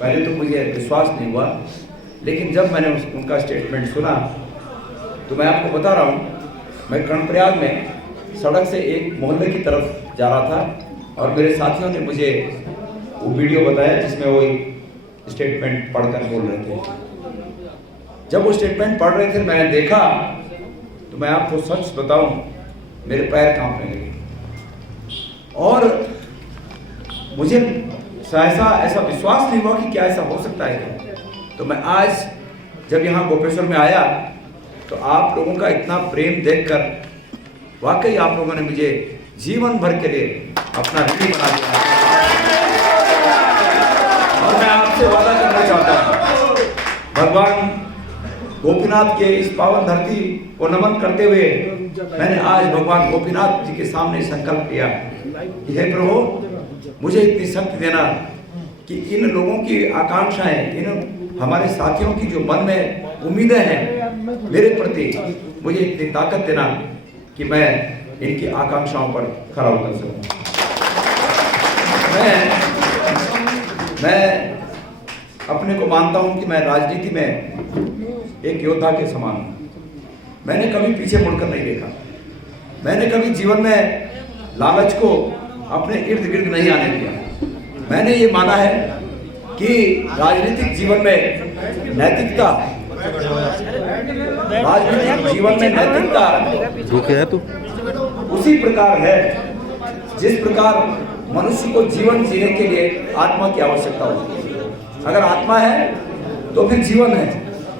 पहले तो मुझे विश्वास नहीं हुआ, लेकिन जब मैंने उनका स्टेटमेंट सुना तो मैं आपको बता रहा हूँ, मैं कर्णप्रयाग में सड़क से एक मोहल्ले की तरफ जा रहा था और मेरे साथियों ने मुझे वो वीडियो बताया जिसमें वो स्टेटमेंट पढ़कर बोल रहे थे। जब वो स्टेटमेंट पढ़ रहे थे मैंने देखा तो मैं आपको सच बताऊं, मेरे पैर कांपने लगे और मुझे ऐसा विश्वास नहीं हुआ कि क्या ऐसा हो सकता है। तो मैं आज जब यहाँ गोपेश्वर में आया तो आप लोगों का इतना प्रेम देखकर वाकई आप लोगों ने मुझे जीवन भर के लिए अपना ऋणी बना दिया और मैं आपसे वादा करना चाहता हूँ, भगवान गोपीनाथ के इस पावन धरती को नमन करते हुए मैंने आज भगवान गोपीनाथ जी के सामने संकल्प लिया कि हे प्रभु, मुझे इतनी शक्ति देना कि इन लोगों की आकांक्षाएं, इन हमारे साथियों की जो मन में उम्मीदें हैं मेरे प्रति, मुझे इतनी ताकत देना कि मैं इनकी आकांक्षाओं पर खरा उतर सकूं। मैं अपने को मानता हूं कि मैं राजनीति में एक योद्धा के समान हूं। मैंने कभी पीछे मुड़कर नहीं देखा। मैंने कभी जीवन में लालच को अपने इर्द गिर्द नहीं आने दिया। मैंने ये माना है कि राजनीतिक जीवन में नैतिकता, उसी प्रकार है जिस प्रकार मनुष्य को जीवन जीने के लिए आत्मा की आवश्यकता होती है। अगर आत्मा है तो फिर जीवन है।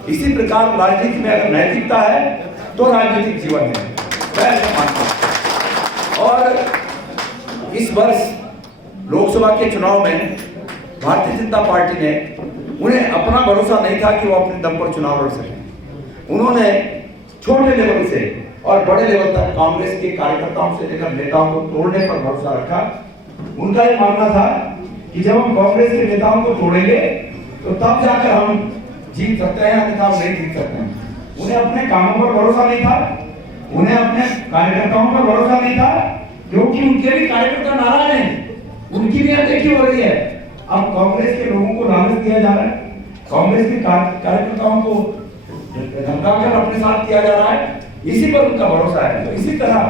इसी प्रकार राजनीति में अगर नैतिकता है तो राजनीतिक जीवन है, मैं ऐसा मानता हूं। और इस वर्ष लोकसभा के चुनाव में भारतीय जनता पार्टी ने, उन्हें अपना भरोसा नहीं था कि वो अपने दम पर चुनाव लड़ सकें। उन्होंने छोटे लेवल से और बड़े लेवल तक कांग्रेस के कार्यकर्ताओं से लेकर नेताओं को तोड़ने पर भरोसा रखा। उनका ये मानना था कि जब हम कांग्रेस के नेताओं को तोड़ेंगे तो तब जाकर हम जीत सकते हैं, अन्यथा हम नहीं जीत सकते हैं। उन्हें अपने कामों पर भरोसा नहीं था, उन्हें अपने कार्यकर्ताओं पर भरोसा नहीं था, क्योंकि उनके भी कार्यकर्ता नाराज हैं, उनकी भी अनदेखी हो रही है। अब कांग्रेस के लोगों को लालच दिया जा रहा है, कांग्रेस के कार्यकर्ताओं को धमकाकर अपने साथ किया जा रहा है, इसी पर उनका भरोसा है। तो इसी तरह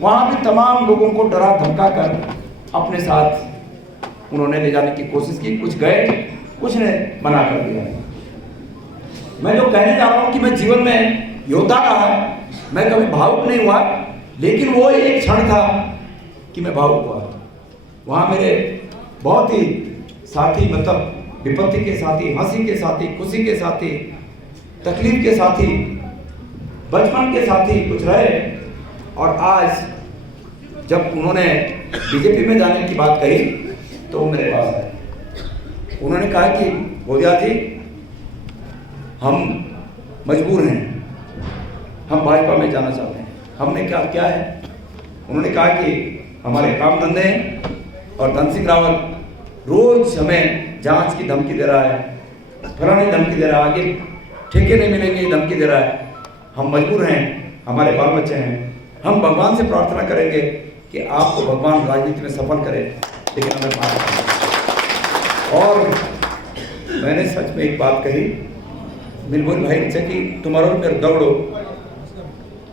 वहां भी तमाम लोगों को डरा धमका कर अपने साथ उन्होंने ले जाने की कोशिश की। कुछ गए, कुछ ने मना कर दिया। मैं जो कहने जा रहा हूं कि मैं जीवन में योद्धा रहा, मैं कभी भावुक नहीं हुआ, लेकिन वो एक क्षण था कि मैं भावुक हुआ। वहां मेरे बहुत ही साथी, मतलब विपत्ति के साथी, हंसी के साथी, खुशी के साथी, तकलीफ के साथी, बचपन के साथी कुछ रहे। और आज जब उन्होंने बीजेपी में जाने की बात कही तो वो मेरे पास आए। उन्होंने कहा कि गोदिया जी, हम मजबूर हैं, हम भाजपा में जाना चाहते हैं। हमने क्या है? उन्होंने कहा कि हमारे काम धंधे हैं और धन सिंह रावत रोज हमें जांच की धमकी दे रहा है, फलाने धमकी दे रहा है, आगे ठेके नहीं मिलेंगे धमकी दे रहा है। हम मजबूर हैं, हमारे बाल बच्चे हैं, हम भगवान से प्रार्थना करेंगे कि आपको भगवान राजनीति में सफल करे, लेकिन हमें पास। और मैंने सच में एक बात कही मिलबोल भाई से कि तुम्हारो मेरे दौड़ो,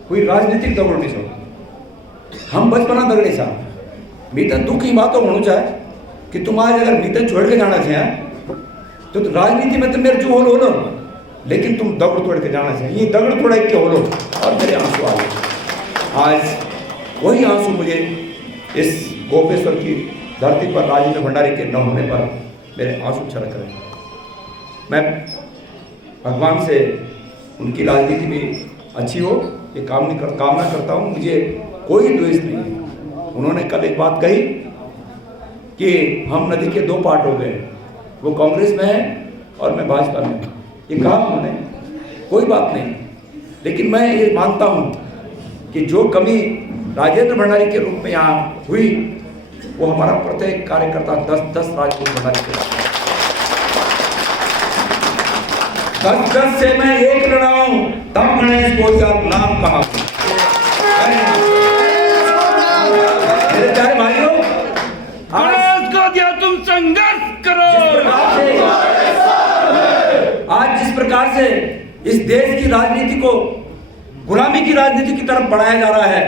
कोई राजनीतिक दौड़ नहीं सो। हम बचपना दगड़े सा मीतन दुख की बातों होना चाहे कि तुम आज अगर मीतन छोड़ के जाना चाहिए तो राजनीति में तो मेरे जो हो, लेकिन तुम दगड़ तोड़ के जाना चाहिए। ये दगड़ तोड़ के हो और मेरे आंसू आ गए। आज वही आंसू मुझे इस गोपेश्वर की धरती पर राजेंद्र भंडारी के न होने पर मेरे आंसू छलक रहे हैं। मैं भगवान से उनकी राजनीति भी अच्छी हो ये कामना करता हूँ। मुझे कोई द्वेष नहीं है। उन्होंने कल एक बात कही कि हम नदी के दो पार्ट हो गए, वो कांग्रेस में है और मैं भाजपा में। ये कहा उन्होंने, कोई बात नहीं, लेकिन मैं ये मानता हूँ कि जो कमी राजेंद्र भंडारी के रूप में यहाँ हुई वो हमारा प्रत्येक कार्यकर्ता 10 राजेंद्र भंडारी के 10 से मैं एक लड़ा हूँ, तब गणेश गोदिया नाम कहा। मेरे प्यारे भाइयों, गणेश गोदिया तुम संघर्ष करो। प्रकार से इस देश की राजनीति को गुलामी की राजनीति की तरफ बढ़ाया जा रहा है,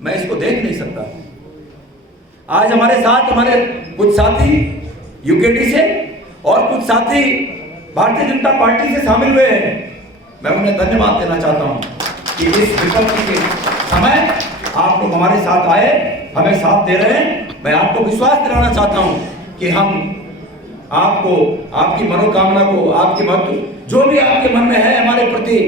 मैं इसको देख नहीं सकता। आज हमारे साथ हमारे कुछ साथी यूकेडी से और कुछ साथी भारतीय जनता पार्टी से शामिल हुए हैं। मैं उन्हें धन्यवाद देना चाहता हूं कि इस विपत्ति के समय आप लोग हमारे साथ आए, हमें साथ दे रहे हैं। मैं आपको विश्वास दिलाना चाहता हूं कि हम आपको, आपकी मनोकामना को, आपकी महत्व जो भी आपके मन में है हमारे प्रति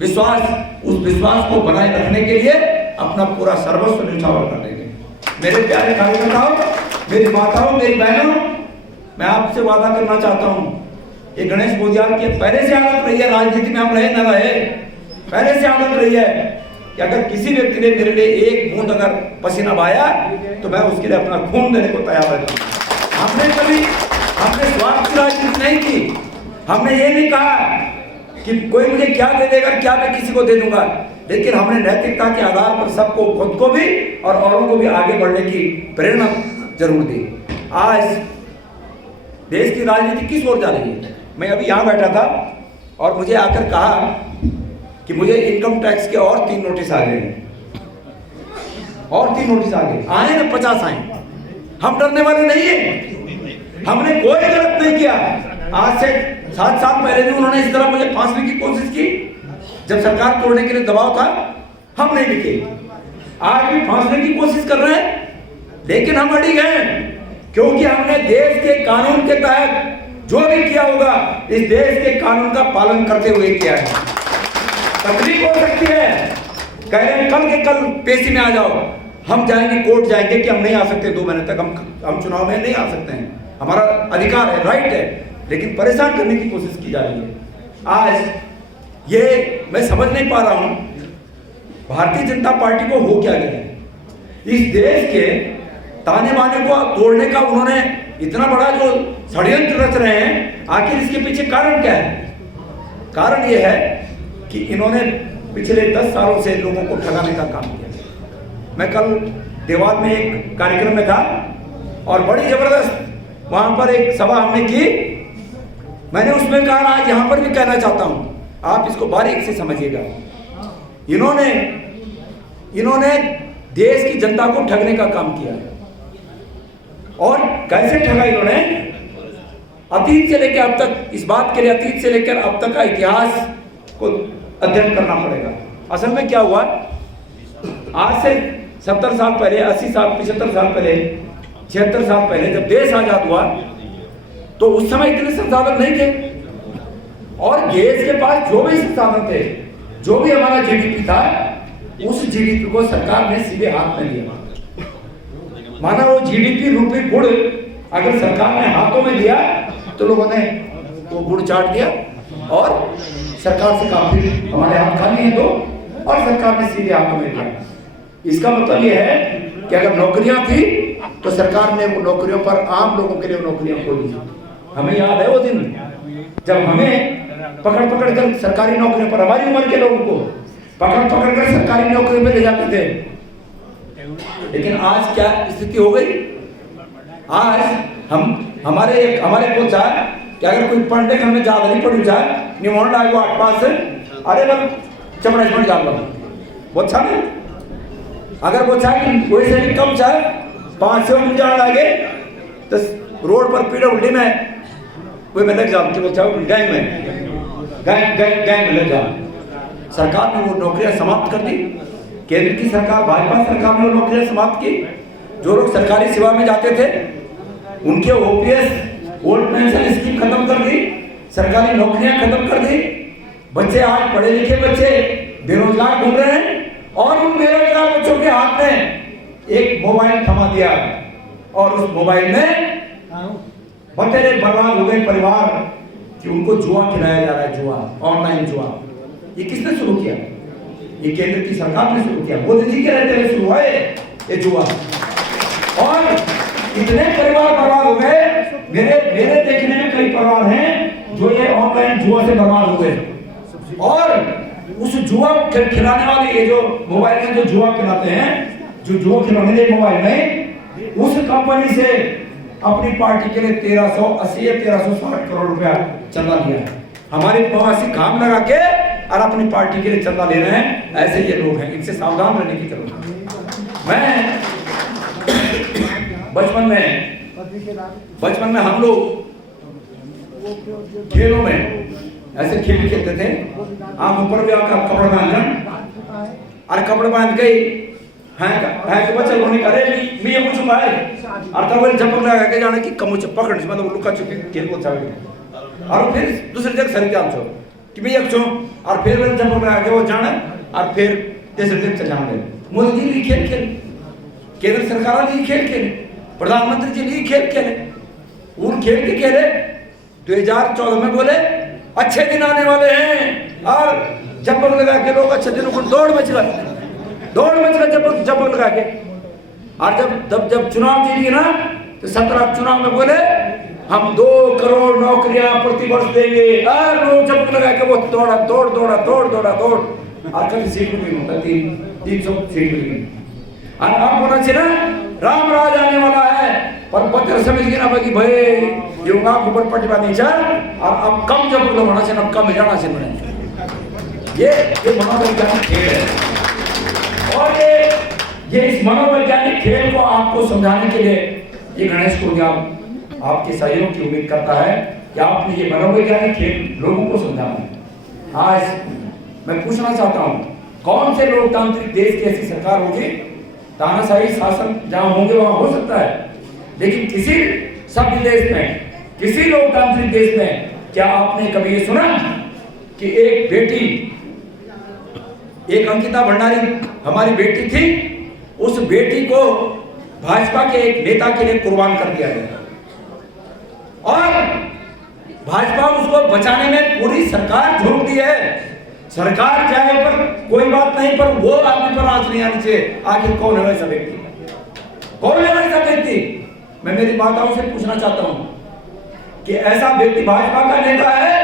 विश्वास, उस विश्वास को बनाए रखने के लिए अपना पूरा सर्वस्व न्यौछावर कर देंगे। मेरे प्यारे कार्यकर्ताओं, मेरी माताओं, मेरी बहनों, मैं आपसे वादा करना चाहता हूं, ये गणेश बोधियाल की पहले से आदत रही है, राजनीति में हम रहे न रहे, पहले से आदत रही है कि अगर किसी व्यक्ति ने मेरे लिए एक बूंद अगर पसीना बहाया तो मैं उसके लिए अपना खून देने को तैयार रहता हूं। हमने स्वार्थ की राजनीति नहीं की। हमने ये नहीं कहा कि कोई मुझे क्या दे देगा, क्या मैं किसी को दे दूंगा, लेकिन हमने नैतिकता के आधार पर सबको, खुद को भी और औरों को भी आगे बढ़ने की प्रेरणा जरूर दी। आज देश की राजनीति किस ओर जा रही है? मैं अभी यहाँ बैठा था और मुझे आकर कहा कि मुझे इनकम टैक्स के और 3 नोटिस आ गए, और 3 नोटिस आ गए, आए ना 50 आए। हम डरने वाले नहीं है, हमने कोई गलत नहीं किया। आज से 7 साल पहले भी उन्होंने इस तरह मुझे फांसने की कोशिश की, जब सरकार तोड़ने के लिए दबाव था, हम नहीं बिके। आज भी फांसने की कोशिश कर रहे हैं, लेकिन हम अड़ी गए, क्योंकि हमने देश के कानून के तहत जो भी किया होगा इस देश के कानून का पालन करते हुए किया है। तकलीफ हो सकती है, कह रहे हैं कल के कल पेशी में आ जाओ, हम जाएंगे, कोर्ट जाएंगे कि हम नहीं आ सकते 2 महीने तक, हम चुनाव में नहीं आ सकते हैं, हमारा अधिकार है, राइट है, लेकिन परेशान करने की कोशिश की जा रही है। आज ये मैं समझ नहीं पा रहा हूं भारतीय जनता पार्टी को हो क्या गया। इस देश के ताने बाने को तोड़ने का उन्होंने इतना बड़ा जो षड्यंत्र रच रहे हैं, आखिर इसके पीछे कारण क्या है? कारण यह है कि इन्होंने पिछले 10 सालों से लोगों को ठगाने का काम किया। मैं कल देवास में एक कार्यक्रम में था और बड़ी जबरदस्त वहां पर एक सभा हमने की। मैंने उसमें कहा, आज यहां पर भी कहना चाहता हूं, आप इसको बारीक से समझिएगा। इन्होंने देश की जनता को ठगने का काम किया है। और कैसे ठगा इन्होंने? अतीत से लेकर अब तक, इस बात के लिए अतीत से लेकर अब तक का इतिहास को अध्ययन करना पड़ेगा। असल में क्या हुआ, आज से 70 साल पहले, 80 साल, 75 साल पहले, 76 साल पहले जब देश आजाद हुआ तो उस समय इतने संसाधन नहीं थे, और देश के पास जो भी संसाधन थे, जो भी हमारा जीडीपी था, उस जीडीपी को सरकार ने सीधे हाथ में लिया। माना वो जीडीपी रूपी गुड़ अगर सरकार ने हाथों में लिया तो लोगों ने वो गुड़ चाट दिया और सरकार से कहा फिर हमारे हाथ खाली हैं तो, और सरकार ने सीधे हाथों में लिया। इसका मतलब ये है कि अगर नौकरियां थी तो सरकार ने वो नौकरियों पर, आम लोगों के लिए नौकरियां खोली। हमें याद है वो दिन जब हमें पकड़ पकड़ कर सरकारी नौकरियों पर, हमारी उम्र के लोगों को पकड़ पकड़ कर सरकारी नौकरियों पर ले जाते थे। लेकिन आज क्या स्थिति हो गई? आज हमारे को चाहे कि अगर कोई पढ़ने घर में ज्यादा नहीं पढ़ी जाए, निमोन आएगा 8 पास से, अरे बस चपड़ा पढ़ जाता वो अच्छा नहीं। अगर वो चाहे कि कोई से भी कम चाहे 5 से मिल जाए आगे तो रोड पर पीडब्ल्यूडी में कोई में लग जाओ, वो चाहे गैंग में लग जाओ। सरकार ने वो नौकरियां समाप्त कर दी। केंद्र की सरकार, भाजपा सरकार ने वो नौकरियां समाप्त की। जो लोग सरकारी सेवा में जाते थे उनके ओपीएस, ओल्ड पेंशन स्कीम खत्म कर दी, सरकारी नौकरियां खत्म कर दी। बच्चे आज पढ़े लिखे बच्चे बेरोजगार घूम रहे हैं, और उन बेरोजगार बच्चों के हाथ में एक मोबाइल थमा दिया, और उस मोबाइल में बतेरे बर्बाद हो गए परिवार कि उनको जुआ खिलाया जा रहा है, जुआ, ऑनलाइन जुआ। ये किसने शुरू किया? ये केंद्र की सरकार ने शुरू किया, मोदी जी के रहते हुए शुरू हुआ ये जुआ। और इतने परिवार बर्बाद हो गए, मेरे देखने में कई परिवार हैं जो ये ऑनलाइन जुआ से बर्बाद हो गए। और उस जुआ खिलाने वाले, ये जो मोबाइल में जो जुआ खिलाते हैं, जो जुआ खिलाने मोबाइल में, उस कंपनी से अपनी पार्टी के लिए 1380 या 1360 करोड़ रुपया चंदा लिया है। हमारे प्रवासी काम लगा के और अपनी पार्टी के लिए चंदा ले रहे हैं। ऐसे ये लोग हैं, इनसे सावधान रहने की जरूरत है। मैं बचपन में हम लोग खेलों में ऐसे खेल खेलते थे। आंख ऊपर भी आपका कपड़ा बांधना, अरे कपड़े बांध गई है तो बच्चा रोने का, अरे मैं ये कुछ भाई और तब वो झपक लगा के जाने की कमुच पकड़ से मतलब लुका छुपी खेल को चाहे और फिर दूसरी जगह सर क्या छो कि मैं एक छो और फिर वो झपक लगा के वो जाने और फिर तीसरी जगह चल जाने। मोदी जी खेल खेल, केंद्र सरकार ने खेल खेले, प्रधानमंत्री जी ने खेल खेले, उन खेल के खेले 2014 में बोले अच्छे दिन आने वाले हैं और झपक लगा के लोग अच्छे दिनों को दौड़ मच गए झपक लगा के। और जब चुनाव जीती ना तो 17 चुनाव में बोले हम 2 करोड़ नौकरियां प्रति वर्ष देंगे और लोग झपक लगा के वो दौड़ और कभी सीट भी होता 300 सीट मिली। और अब होना चाहिए ना राम राज आने वाला है पर पत्र समझ गए ना कि भाई ये आंख ऊपर पट्टी बांधी चल और अब कम झपक होना चाहिए, अब कम जाना चाहिए। ये मनोवैज्ञानिक खेल है और ये इस मनोवैज्ञानिक खेल को आपको समझाने के लिए ये गणेश को आपके सहयोग की उम्मीद करता है कि आपने ये मनोवैज्ञानिक खेल लोगों को समझाना। आज मैं पूछना चाहता हूं कौन से लोकतांत्रिक देश की ऐसी सरकार होगी, तानाशाही शासन जहां होंगे वहां हो सकता है, लेकिन किसी सभ्य देश में, किसी लोकतांत्रिक देश में क्या आपने कभी ये सुना कि एक बेटी, एक अंकिता भंडारी हमारी बेटी थी, उस बेटी को भाजपा के एक नेता के लिए कुर्बान कर दिया गया और भाजपा उसको बचाने में पूरी सरकार झोंक दी है। सरकार चाहे पर कोई बात नहीं, पर वो आदमी पर आंच नहीं आनी चाहिए। आखिर कौन है वैसा व्यक्ति, कौन है वैसा व्यक्ति? मैं मेरी माताओं से पूछना चाहता हूं कि ऐसा व्यक्ति भाजपा का नेता है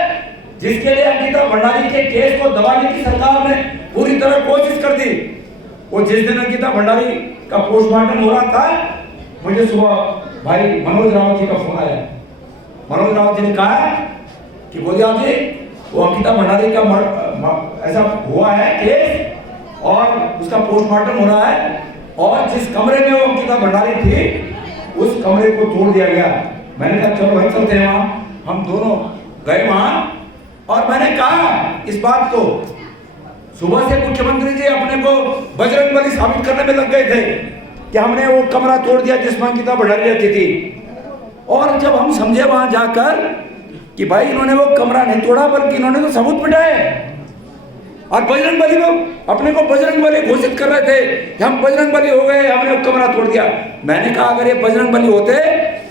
जिसके लिए अंकिता भंडारी के केस को दबाने की सरकार ने पूरी तरह कोशिश कर दी। वो जिस दिन अंकिता भंडारी का पोस्टमार्टम हो रहा था, मुझे सुबह भाई मनोज रावत जी का फोन आया। मनोज रावत जी ने कहा कि बोलिया जी वो अंकिता भंडारी का ऐसा हुआ है केस और उसका पोस्टमार्टम हो रहा है और जिस कमरे में वो अंकिता भंडारी थी उस कमरे को तोड़ दिया गया। मैंने कहा चलो भाई चलते हैं वहां। हम दोनों गए वहां और मैंने कहा इस बात को, सुबह से मुख्यमंत्री जी अपने को बजरंगबली साबित करने में लग गए थे कि हमने वो कमरा तोड़ दिया जिसमें अंकिता भंडारी रहती थी। और जब हम समझे वहां जाकर कि भाई इन्होंने वो कमरा नहीं तोड़ा बल्कि इन्होंने तो सबूत मिटाए और बजरंगबली को अपने को बजरंगबली घोषित कर रहे थे कि हम बजरंगबली हो गए, हमने वो कमरा तोड़ दिया। मैंने कहा अगर ये बजरंगबली होते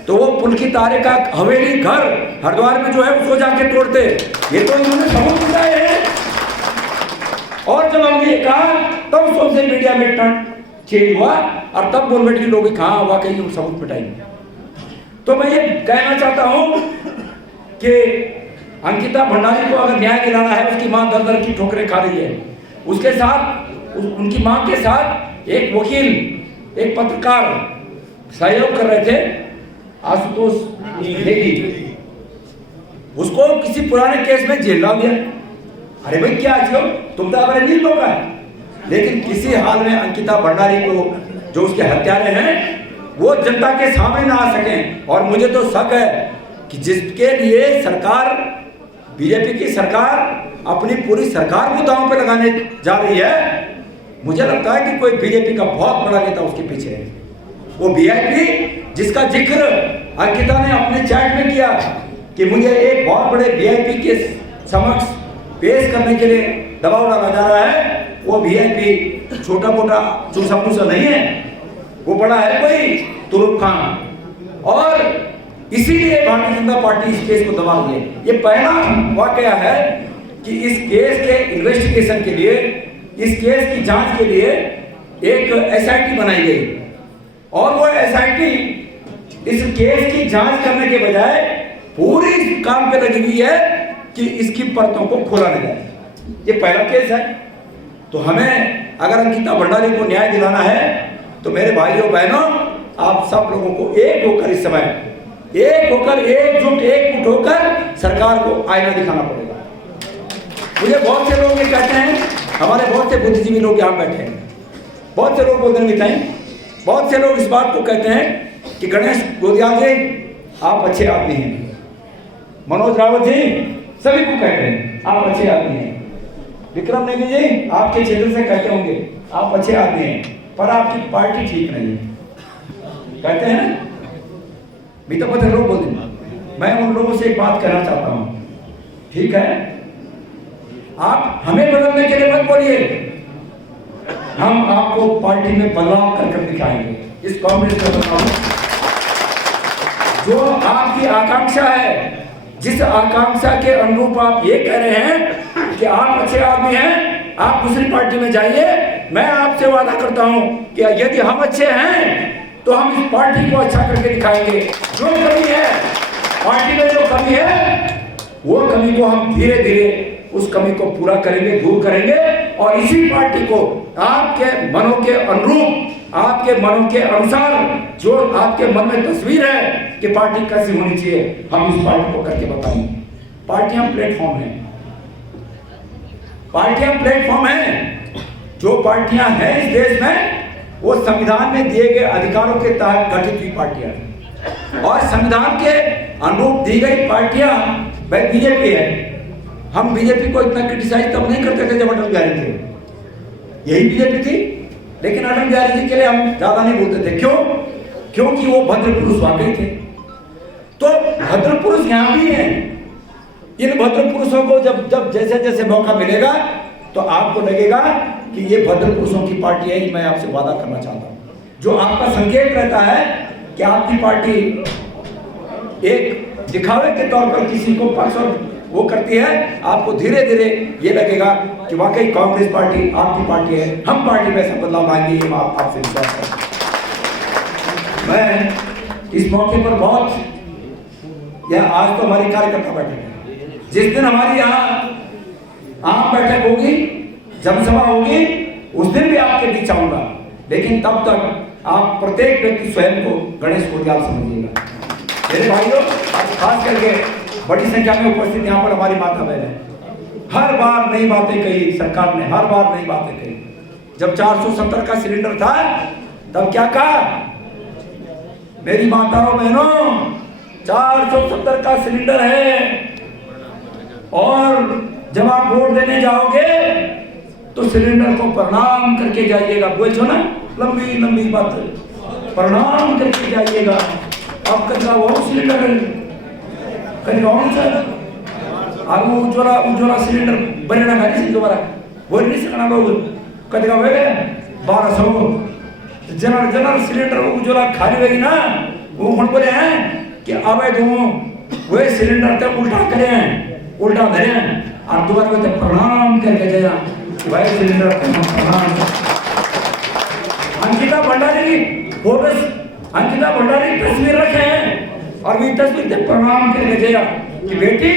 तो वो पुलकी तारे का हवेली घर हरिद्वार में जो है उसको जाके तोड़ते। ये तो इन्होंने सबूत मिटाए हैं। और जब हमने ये कहा तब सोशल मीडिया में टर्न चेंज हुआ और तब बोल बैठ के लोग कहा वाकई हम सबूत मिटाएंगे। तो मैं ये कहना चाहता हूं कि अंकिता भंडारी को अगर न्याय दिलाना है, उसकी मां दर की ठोकरें खा रही है, उसके साथ उनकी मां के साथ एक वकील, एक पत्रकार सहयोग कर रहे थे, आशुतोष नेगी, उसको किसी पुराने केस में जेल डाल दिया। अरे भाई क्या हो तुम तो हमारे नील लोग हैं। लेकिन किसी हाल में अंकिता भंडारी को जो उसके हत्यारे हैं वो जनता के सामने ना आ सके। और मुझे तो शक है कि जिसके लिए सरकार, बीजेपी की सरकार अपनी पूरी सरकार को दांव पे लगाने जा रही है, मुझे लगता है कि कोई बीजेपी का बहुत बड़ा नेता उसके पीछे है। वो वीआईपी जिसका जिक्र अंकिता ने अपने चैट में किया कि मुझे एक बहुत बड़े वीआईपी के समक्ष पेश करने के लिए दबाव डाला जा रहा है, वो वीआईपी छोटा मोटा चूसा पूसा नहीं है, वो बड़ा है कोई तुरुप खान। और इसीलिए भारतीय जनता पार्टी इस केस को दबा रही है। ये पहला वाकया है कि इस केस के इन्वेस्टिगेशन के लिए, इस केस की जांच के लिए एक एसआईटी बनाई गई और वो एसआईटी इस केस की जांच करने के बजाय पूरी काम पे लगी हुई है कि इसकी परतों को खोला न जाए। ये पहला केस है। तो हमें अगर अंकिता भंडारी को न्याय दिलाना है तो मेरे भाइयों बहनों, आप सब लोगों को एक होकर इस समय एक होकर, एकजुट, एकजुट होकर सरकार को आईना दिखाना पड़ेगा। मुझे बहुत से लोग ये कहते हैं, हमारे बहुत से बुद्धिजीवी लोग यहाँ बैठे हैं, बहुत से लोग बोलते हैं मिताई, बहुत से लोग इस बात को कहते हैं कि गणेश गोदियाल जी आप अच्छे आदमी हैं, मनोज रावत जी सभी को कहते हैं आप अच्छे आदमी हैं, विक्रम नेगी जी आपके क्षेत्र से कहते होंगे आप अच्छे आदमी हैं, पर आपकी पार्टी ठीक नहीं है, कहते हैं ना, भी तो पता लोग बोलते हैं। मैं उन लोगों से एक बात कहना चाहता हूँ, ठीक है, आप हमें बदलने के लिए मत बोलिए, हम आपको पार्टी में बदलाव कर कर दिखाएंगे। इस कांग्रेस का बदलाव जो आपकी आकांक्षा है, जिस आकांक्षा के अनुरूप आप ये कह रहे हैं कि आप अच्छे आदमी हैं, आप दूसरी पार्टी में जाइए, मैं आपसे वादा करता हूं कि यदि हम अच्छे हैं तो हम इस पार्टी को अच्छा करके दिखाएंगे। जो कमी है पार्टी में, जो कमी है, वो कमी को हम धीरे धीरे उस कमी को पूरा करेंगे, दूर करेंगे, और इसी पार्टी को आपके मनों के अनुरूप, आपके मनों के अनुसार, जो आपके मन में तस्वीर है कि पार्टी कैसी होनी चाहिए, हम इस पार्टी को करके बताएंगे। पार्टियां प्लेटफॉर्म है, पार्टियां प्लेटफॉर्म है। जो पार्टियां हैं इस देश में वो संविधान में दिए गए अधिकारों के तहत गठित हुई पार्टियां हैं, और संविधान के अनुरूप दी गई पार्टियां भाई बीजेपी है। हम बीजेपी को इतना क्रिटिसाइज तब नहीं करते थे जब अटल बिहारी थे, यही बीजेपी थी, लेकिन अटल बिहारी जी के लिए हम ज्यादा नहीं बोलते थे। क्यों? क्योंकि वो भद्र पुरुष वाकई थे। तो भद्र पुरुष यहाँ भी हैं। इन भद्र पुरुषों को जब जब जैसे जैसे मौका मिलेगा तो आपको लगेगा कि ये भद्र पुरुषों की पार्टी है। मैं आपसे वादा करना चाहता हूँ, जो आपका संकेत रहता है कि आपकी पार्टी एक दिखावे के तौर पर किसी को पक्ष वो करती है, आपको धीरे धीरे ये लगेगा कि वाकई कांग्रेस पार्टी आपकी पार्टी है, हम पार्टी में ऐसा बदलाव लाएंगे, ये आपसे विश्वास करता हूं। मैं इस मौके पर बहुत, यह आज तो हमारी कार्यकर्ता बैठक है, जिस दिन हमारी यहाँ आम बैठक होगी, जनसभा होगी, उस दिन भी आपके बीच आऊंगा, लेकिन तब तक आप प्रत्येक व्यक्ति स्वयं को गणेश गोदियाल समझिएगा। मेरे भाइयों, खास करके बड़ी संख्या में उपस्थित यहाँ पर हमारी माता बहन है, हर बार नई बातें कही सरकार ने, हर बार नई बातें कही। जब 470 का सिलेंडर था तब क्या कहा? मेरी माताओं बहनों, 470 का सिलेंडर है, और जब आप वोट देने जाओगे तो सिलेंडर को प्रणाम करके जाइएगा। बोलो ना, लंबी लंबी बात, प्रणाम करके जाइएगा। अब कचरा वो सिलेंडर कहीं और वो उज्ज्वला सिलेंडर बनेगा नहीं दोबारा, वो नहीं सकना लोग कचरा हो गए 1200 जनरल सिलेंडर उज्ज्वला खाली रहेगी ना, वो कौन बोले हैं कि अब वो सिलेंडर तक उल्टा करे हैं, उल्टा धरे हैं, और दोबारा तक प्रणाम करके जाएगा भाई सिलेंडर प्रणाम। अंकिता भंडारी फोटो, अंकिता भंडारी तस्वीर रखे हैं, और भी तस्वीर से प्रणाम करके गया कि बेटी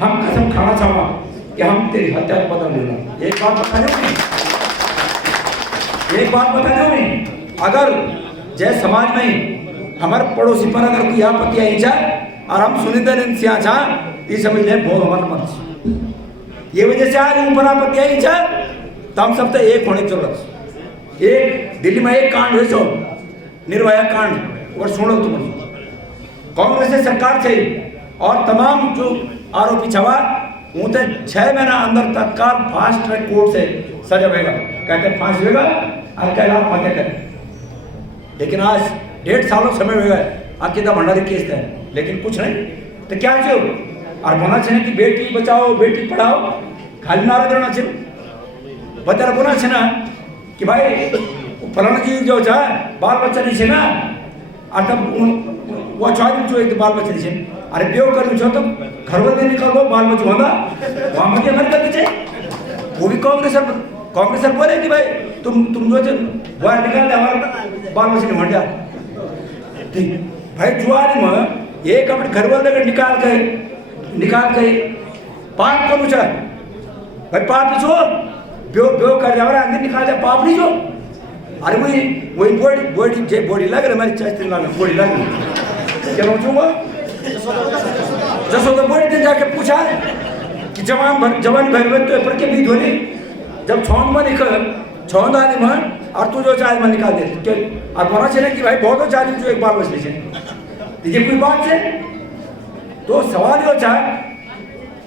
हम कसम खाना चाहवा कि हम तेरी हत्या को बदल देना। एक बात बता दो, एक बात बता दो, अगर जय समाज में हमारे पड़ोसी पर अगर कोई आपत्ति आई जाए और हम सुनिंदर सिंह छा ये समझ लें बहुत हमारा मत, ये वजह से आज ऊपर आपत्ति आई जाए तो हम सब तो एक होने की जरूरत। एक दिल्ली में एक कांड हुई, निर्भया कांड, और सुनो तुम कांग्रेस से सरकार चाहिए, और तमाम जो आरोपी छवा उनसे 6 महीना अंदर तत्काल फास्ट ट्रैक कोर्ट से सजा होगा, कहते हैं फांसी होगा और कह रहा आत्महत्या करें। लेकिन आज 1.5 सालों समय हो गए अंकिता भंडारी केस है, लेकिन कुछ नहीं। तो क्या चाहिए? और बोलना चाहिए कि बेटी बचाओ बेटी पढ़ाओ, खाली नारा देना चाहिए। बच्चा बोलना चाहिए ना कि भाई फलाना जी जो चाहे बाल बच्चा नहीं छे ना, और तब वो चाहे जो एक बाल बच्चा नहीं छे, अरे बेव कर छो तुम घर में निकालो बाल बच्चा होगा वहां मत मत करते छे। वो भी कांग्रेस बोले कि भाई तुम जो बाहर निकाल दे हमारा बाल बच्चे नहीं मर जा। ठीक भाई, जुआरी में एक अपने घर वाले निकाल के पाप को पूछा भाई, पाप छो बेव कर जा अंदर निकाल दे, पाप नहीं छो। अरे वही बॉडी लग रहा है, हमारी चेस्ट बॉडी लग रही है, क्या जसोदा बड़ी दिन जाके पूछा कि जवान भरवत तो पर के भी धोनी जब छौन में निकल छौन आने में और तू जो चाय में निकाल दे के और बोला चले कि भाई बहुत चाय जो एक बार बच लीजिए ये कोई बात है। तो सवाल ये चाहे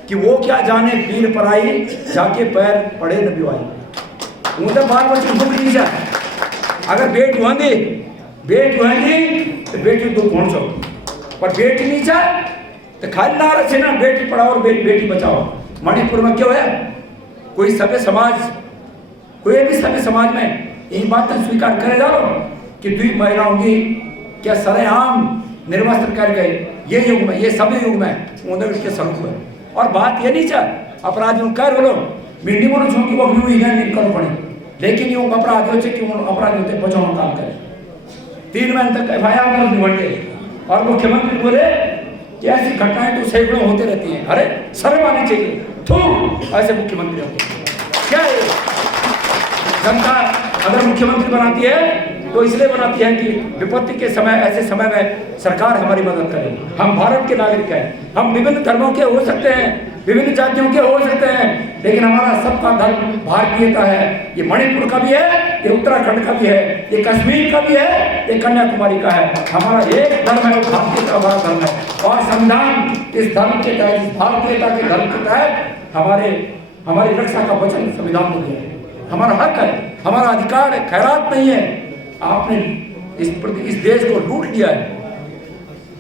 कि वो क्या जाने पीर पर आई जाके पैर पड़े न बिवाई उनसे बार बार चुप नहीं जाए। अगर बेटी हुई तो बेटी तो कौन सो पर बेटी नहीं चाहे तो खाली ना रखे ना बेटी पढ़ाओ और बेटी बचाओ। मणिपुर में क्यों है कोई सभ्य समाज कोई भी सभ्य समाज में यही बात स्वीकार करे जाओ कि दुई महिलाओं की क्या सरेआम निर्वस्त्र कर गए ये युग में ये सभी युग में उन्हें उसके स्वरूप है। और बात ये नहीं चाह अपराधियों कर बोलो मिट्टी बोलो छोटी वो भी हुई नहीं कर पड़े लेकिन यूं अपराधियों से क्यों अपराधियों से बचाव काम करे 3 महीने तक FIR कर निबटे और मुख्यमंत्री बोले कि ऐसी घटनाएं तो सैकड़ों होते रहती हैं। अरे शर्म आनी चाहिए थू ऐसे मुख्यमंत्री होते क्या है। जनता अगर मुख्यमंत्री बनाती है तो इसलिए बनाती है कि विपत्ति के समय ऐसे समय में सरकार हमारी मदद करे। हम भारत के नागरिक हैं हम विभिन्न धर्मों के हो सकते हैं विभिन्न जातियों के हो सकते हैं लेकिन हमारा सबका धर्म भारतीयता है। ये मणिपुर का भी है ये उत्तराखंड का भी है ये कश्मीर का भी है ये कन्याकुमारी का है। हमारा एक धर्म है वो भारतीयता हमारा धर्म है और संविधान इस धर्म के तहत इस भारतीयता के धर्म के तहत हमारी रक्षा का वचन संविधान में दिया है। हमारा हक है हमारा अधिकार है खैरात नहीं है। आपने इस देश को लूट लिया है।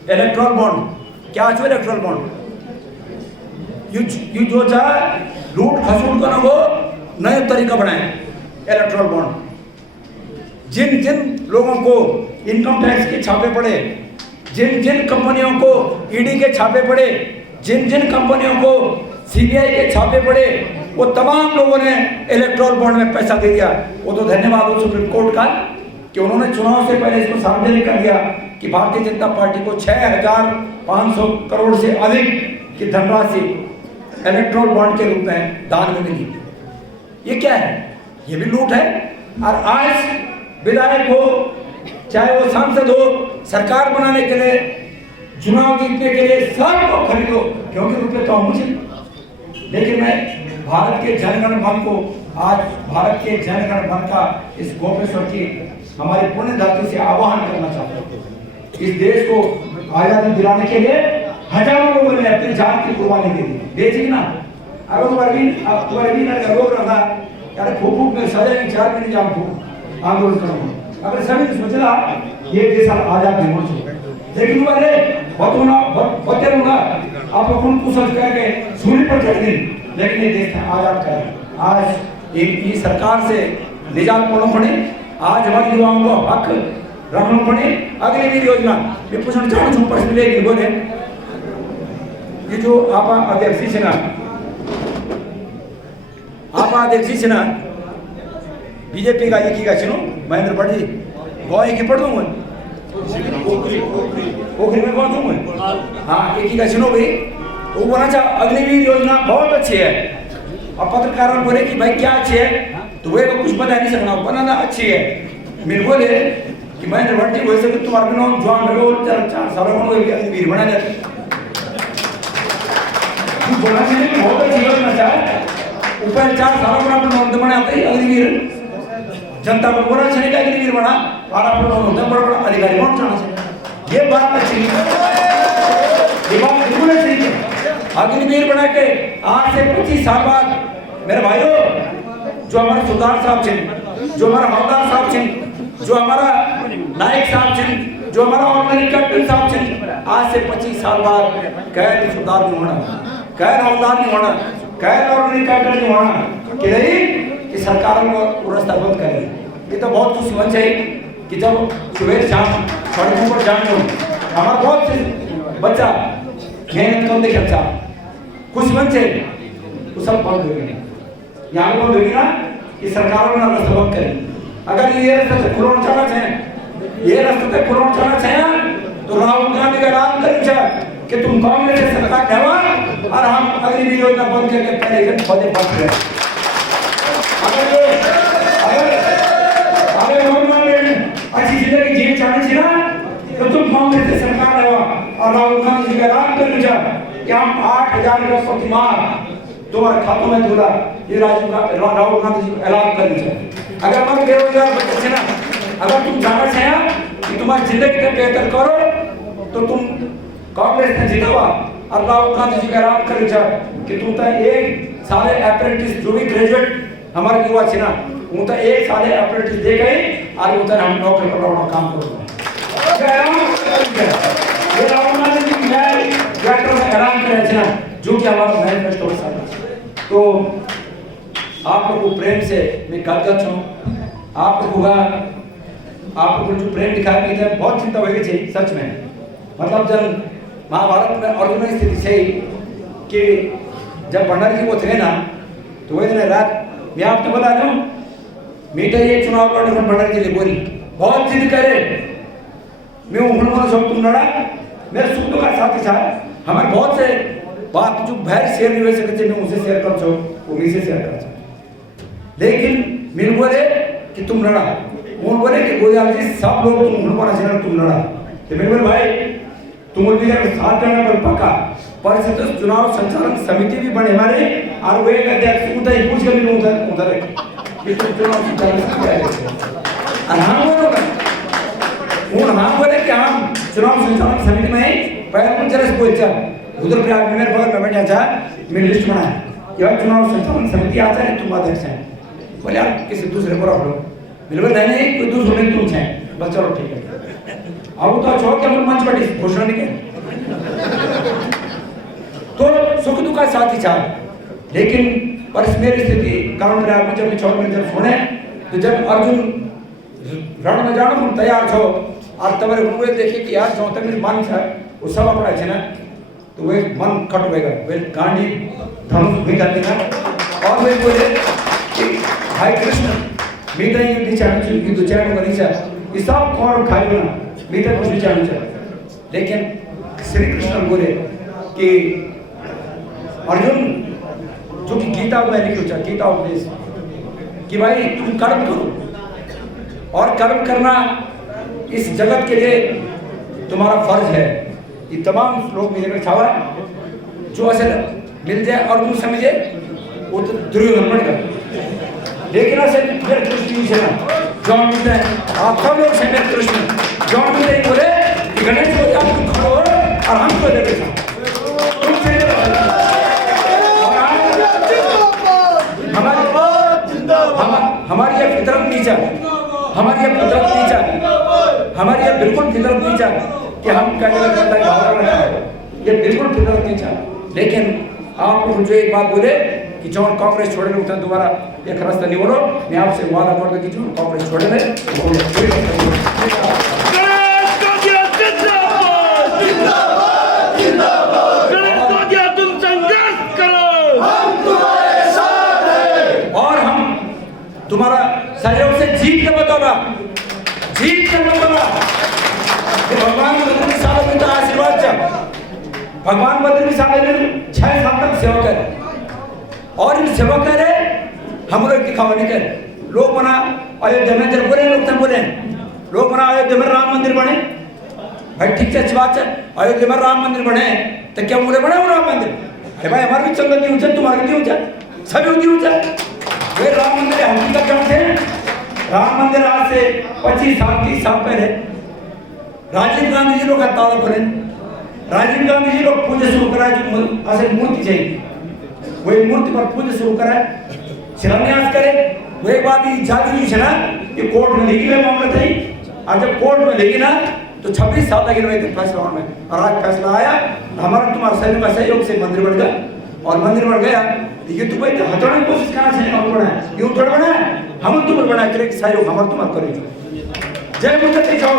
इलेक्ट्रल बॉन्ड क्या छो इलेक्ट्रल बॉन्ड यू जो चाहे लूट खसूट का ना हो नए तरीका बनाए। इलेक्ट्रल बॉन्ड जिन जिन लोगों को इनकम टैक्स के छापे पड़े जिन जिन कंपनियों को ईडी के छापे पड़े जिन जिन कंपनियों को CBI के छापे पड़े वो तमाम लोगों ने इलेक्ट्रल बॉन्ड में पैसा दे दिया। वो तो धन्यवाद हो सुप्रीम कोर्ट का कि उन्होंने चुनाव से पहले इसको सार्वजनिक कर दिया कि भारतीय जनता पार्टी को 6,500 करोड़ से अधिक की धनराशि इलेक्ट्रल बॉन्ड के रूप में दान में मिली। ये क्या है ये भी लूट है। और आज विधायक हो चाहे वो सांसद हो सरकार बनाने के लिए चुनाव जीतने के लिए सबको खरीदो क्योंकि रुपये तो मुझे लेकिन मैं भारत के जनगण मन को आज भारत के जनगण मन का इस गोपेश्वर की हमारे पुण्य धरती से आह्वान करना चाहता हूँ। इस देश को आजादी दिलाने के लिए हजारों लोगों ने अपनी जान की कुर्बानी दे दी बेची ना। अगर तुम्हारे रोग रहा यार फूक में सजा 4 महीने जाम फूक आंदोलन करो अगर सभी सोचला ये देश आजाद नहीं हो सकता लेकिन वाले बते होगा आप लोगों को सोच करके सूर्य पर चढ़ गई लेकिन ये देश आजाद कर आज ये सरकार से निजात पाना पड़े। आज हमारे युवाओं को हक रखना पड़े। अगली भी योजना मैं पूछना चाहूँ छू प्रश्न लेके बोले ये जो आप अध्यक्ष है ना आप अध्यक्ष है ना बीजेपी का एक ही का चुनो महेंद्र पढ़ी वो एक ही पढ़ दूंगा पोखरी में कौन दूंगा हाँ एक ही का चुनो भाई तो बोलना चाह अग्निवीर योजना बहुत अच्छी है। और पत्रकार बोले कि भाई क्या अच्छी है तो वे कुछ बता नहीं सकना बनाना अच्छी है। मेरे बोले कि महेंद्र भट्टी वैसे तो तुम्हारे नाम जवान रहो 4 सालों में अग्निवीर बना जाते बोला मैंने बहुत अच्छी योजना चाहे ऊपर 4 सालों में अपना नाम बनाते ही अग्निवीर जनता को बोला चाहिए का अग्निवीर बना और आप लोगों ने बड़ा बड़ा अधिकारी कौन जाना चाहिए ये बात अच्छी ये बात बिल्कुल अच्छी है। अग्निवीर बना के आज से 25 साल बाद मेरे भाइयों जो हमारे सुधार साहब थे जो हमारा हवलदार साहब थे जो हमारा नायक साहब थे जो हमारा ऑर्डिनरी कैप्टन साहब थे आज से 25 साल बाद कैद सुधार नहीं होना कैद हवलदार नहीं होना कैद ऑर्डिनरी कैप्टन नहीं होना कि नहीं कि सरकार को रास्ता बंद कर रही। ये तो बहुत खुशी होनी चाहिए कि जब सुबह शाम सड़कों पर जाने हमारा बहुत से बच्चा मेहनत करते अच्छा खुश बन चाहिए तो सब बंद हो गए यहाँ बंद होगी ना कि सरकारों ने रास्ता बंद करें। अगर ये रास्ते से खुलना चाहना चाहें ये रास्ते से खुलना चाहना चाहें तो राहुल गांधी का ऐलान करें कि तुम कांग्रेस से सरकार देवा और हम अग्निवीर योजना बंद करके पहले पौधे बंद करें। अगर अच्छी जिंदगी जीव चाहनी थी ना तो तुम कांग्रेस से सरकार देवा और राहुल गांधी जी ऐलान कर दिया कि हम 8,000 रुपये प्रति माह तुम्हारे खातों में दूंगा। ये राहुल गांधी जी ऐलान कर दिया। अगर हमारे बेरोजगार बच्चे से ना, अगर तुम जाना चाहे कि तुम्हारी जिंदगी को बेहतर करो तो तुम कांग्रेस ने जीतवा। और राहुल गांधी जी ऐलान कर दिया कि तुम तो एक साले अप्रेंटिस जो भी ग्रेजुएट हमारे युवा छे ना, वो तो एक साले अप्रेंटिस दे गए और वो तो हम नौकरी पर काम करो। ये राहुल गांधी जी नए लेटर में ऐलान करे छे ना, जो कि हमारा मैनिफेस्टो है। तो आप लोगों को प्रेम से मैं गदगद हूं। आप लोगों जो प्रेम दिखाया गया था, बहुत चिंता हो गई थी सच में। मतलब जब महाभारत में अर्जुन की स्थिति से कि जब भंडारी जी वो थे ना, तो वही दिन रात मैं आपको बता दूं, मीठा ये चुनाव लड़ने भंडारी जी ने बोली बहुत जिद करे, मैं उम्र सब तुम लड़ा, मेरे सुख दुख का साथी था। हमारे बहुत से बात जो बाहर शेयर नहीं हो सकते, मैं उनसे शेयर कर छो, वो मुझसे शेयर कर छो। लेकिन मिल बोले कि तुम लड़ा, वो बोले कि गोजाल जी सब लोग तुम उम्र से तुम लड़ा। तो मेरे बोले भाई तुम भी साथ जाना पर पक्का, पर से तो चुनाव संचालन समिति भी बने हमारे, और वो एक अध्यक्ष उधर ही पूछ के मिलूं उधर कि तुम चुनाव संचालन समिति और हम बोले कि हम चुनाव संचालन समिति में पहले कुछ जरा बोल चल उधर पे आदमी मेरे बगल में बैठा था, मैं लिस्ट बनाया कि चुनाव संचालन समिति आता है, तुम अध्यक्ष हैं। बोले यार किसी दूसरे को रख लो। बिल्कुल नहीं, कोई दूसरे नहीं, तुम हैं बस, चलो ठीक है। अब तो छोड़ के हम मंच पर घोषणा नहीं किया। तो सुख दुख का साथ ही चाह, लेकिन पर मेरी स्थिति कारण मेरा मुझे छोड़ में जब सुने तो जब अर्जुन रण में जाना तुम तैयार छो और तुम्हारे हुए देखे कि यार जो तक मेरे मन था वो सब अपना है ना, तो वे मन कट होएगा, वे गांडी धनुष भी कर देना। और वे बोले कि भाई कृष्ण मीठा ये विचार की दो चार को नीचा ये सब कौन खाई ना मीठा कुछ विचार चाहिए। लेकिन श्री कृष्ण बोले कि अर्जुन जो कि गीता में लिखा था, गीता उपदेश कि भाई तुम कर्म करो और कर्म करना इस जगत के लिए तुम्हारा फर्ज है। ये तमाम लोग मेरे छावा जो ऐसे मिल जाए और तुम समझे वो तो दुर्योधन बन गया। लेकिन ऐसे मेरे कृष्ण से ना जॉन मिलते हैं, आप सब लोग से मेरे कृष्ण जॉन मिलते ही बोले कि गणेश को आप तुम खड़ो और हम को देते हैं हमारी ये फितरत नीचा, हमारी ये फितरत नीचा, हमारी ये बिल्कुल फितरत नीचा कि हम कहने लगता है घाव रहा है, ये बिल्कुल फितरत नीचा। लेकिन आप लोग मुझे एक बात बोले कि जो कांग्रेस छोड़े लोग दोबारा एक रास्ता नहीं बोलो, मैं आपसे वादा करता कि जो कांग्रेस छोड़े ले तुम्हारा सहयोग से जीत के बताना, जीत के बताना। भगवान मंदिर में साल में आशीर्वाद जब भगवान मंदिर में साल में 6 साल तक सेवा करे और इन सेवा करे हम लोग दिखावा नहीं करे। लोग बना अयोध्या में जब बोले लोग तब बोले लोग बना अयोध्या में राम मंदिर बने, भाई ठीक है अच्छी बात है, अयोध्या में राम मंदिर बने तो क्या बोले बने वो राम मंदिर भाई हमारे भी चंद्र नहीं ऊंचा, तुम्हारे नहीं ऊंचा, सभी नहीं ऊंचा। वे राम मंदिर हम तक कब थे? राम मंदिर आज से 25 साल 30 साल पहले राजीव गांधी जी लोग ताला खोले, राजीव गांधी जी लोग पूजा शुरू कराए, जो असल मूर्ति चाहिए वही मूर्ति पर पूजा शुरू कराए, शिलान्यास करे। वो एक बात जाती है ना कि कोर्ट में लेगी मामला थी, और जब कोर्ट में लेगी ना तो 26 साल लगे रहे थे फैसला होने में, और आज फैसला आया हमारा तुम्हारा सहयोग से मंदिर बढ़ गया और मंदिर बढ़ गया। ये तो भाई हटाने की कोशिश करना चाहिए, हम बनाए यूं थोड़ा बनाए, हम तुम बनाए करे सहयोग हमारा तुम्हारा करें। जय मुझे जाओ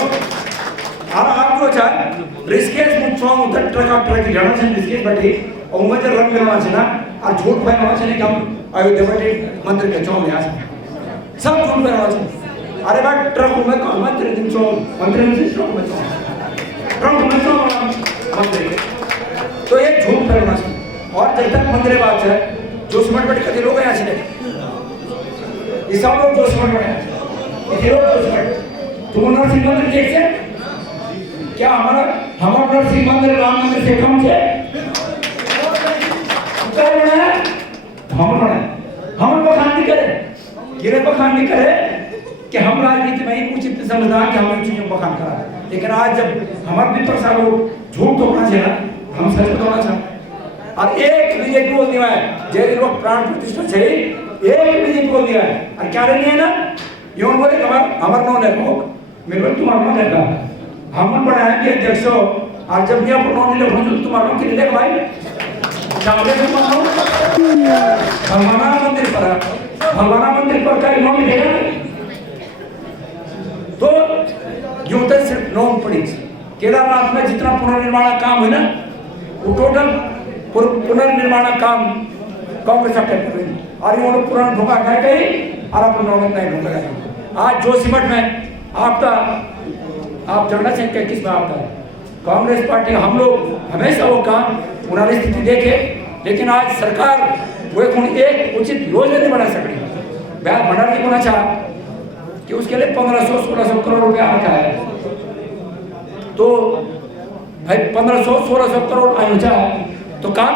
और आप जो चाहे ऋषिकेश मुझो उधर ट्रक जाना चाहिए ऋषिकेश बैठे और मुझे रंग मिलना चाहिए ना, और झूठ फैलाना चाहिए कि हम अयोध्या बैठे मंदिर के चौक में आ जाए, सब झूठ फैलाना चाहिए। अरे भाई ट्रक में कौन मंदिर दिन चौक मंदिर में ट्रक में मंदिर, तो ये झूठ फैलाना चाहिए। और जब तक मंदिर बात है जो समझ बैठ कभी लोग यहाँ से ये सब लोग जो समझ बैठे ये लोग जो समझ तुम नरसिंह मंदिर देख से क्या हमारा नरसिंह मंदिर राम मंदिर से कम है? हम बखान नहीं करे, ये बखान नहीं करे कि हम राजनीति में ही उचित समझदार कि हमें चीजों को बखान करा। लेकिन आज जब हमारे भी प्रसार लोग झूठ तो होना चाहिए ना, हम सच बताना चाहते। और एक बीजेपी बोल दिया है, जे लोग प्राण प्रतिष्ठा से एक बीजेपी बोल दिया है, और क्या नहीं है ना, ये बोले हमारे नौ ने को मेरे को तुम्हारा नौ देखा हम पढ़ा है कि अध्यक्ष हो, और जब ये अपना नौ ले तो तुम्हारा नौ कितने देगा भाई चावले में भगवाना मंदिर पर का नौ मिलेगा। तो यूं तो सिर्फ नौ पड़ी केदारनाथ में जितना पुनर्निर्माण काम है ना, वो टोटल पुनर्निर्माण काम कांग्रेस कर रही है। और ये लोग पुराना ढोका गए कहीं और अपना नौबत नहीं ढूंढ रहे। आज जोशीमठ में आपका आप जानना चाहेंगे किस में आपका कांग्रेस पार्टी हम लोग हमेशा वो काम पुरानी स्थिति देखे, लेकिन आज सरकार वो एक उचित योजना नहीं बना सकती। ब्याज भंडार जी बोला चाह कि उसके लिए 1500-1600 करोड़ रुपया आता है, तो भाई 1500-1600 करोड़ आयोजन तो काम